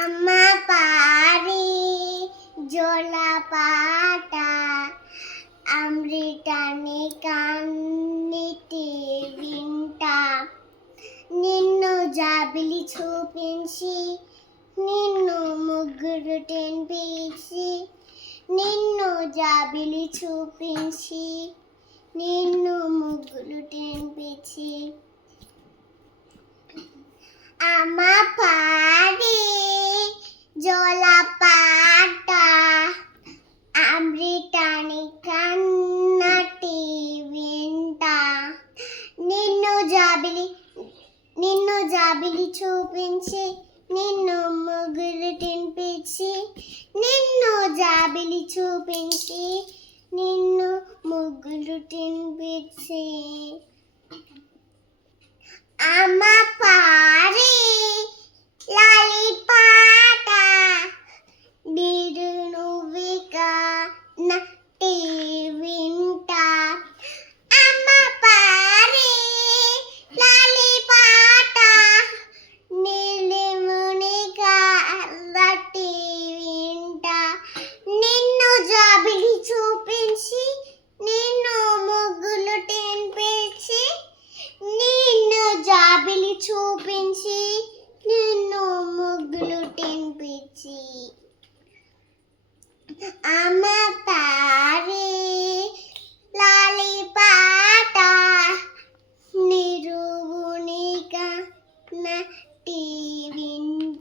అమ్మ పారి జోల పాట అమృతాన్ని కన్నిటి వింటా నిన్ను జాబిలి చూపించి నిన్ను ముగ్గురు తినిపించి నిన్ను జాబిలి చూపించి నిన్ను ముగ్గురు తినిపించి అమ్మ పాడి జోల పాట అమృతాన్ని కన్నటి వింటా నిన్ను జాబిలి చూపించి నిన్ను ముగ్గురు తినిపించి నిన్ను జాబిలి చూపించి నిన్ను ముగ్గురు తినిపించి అమ్మ పారి లాలి పాట నీరు నువ్విగా నట్టి వింటా అమ్మ పారి లాలి పాట నీలి మునిగా నట్టి వింటా నిన్ను జాబిలి చూపించి నిన్ను ముగ్గులు తినిపించి నిన్ను జాబిలి చూపించి నిన్ను ముగ్గులు తినిపించి అమ్మ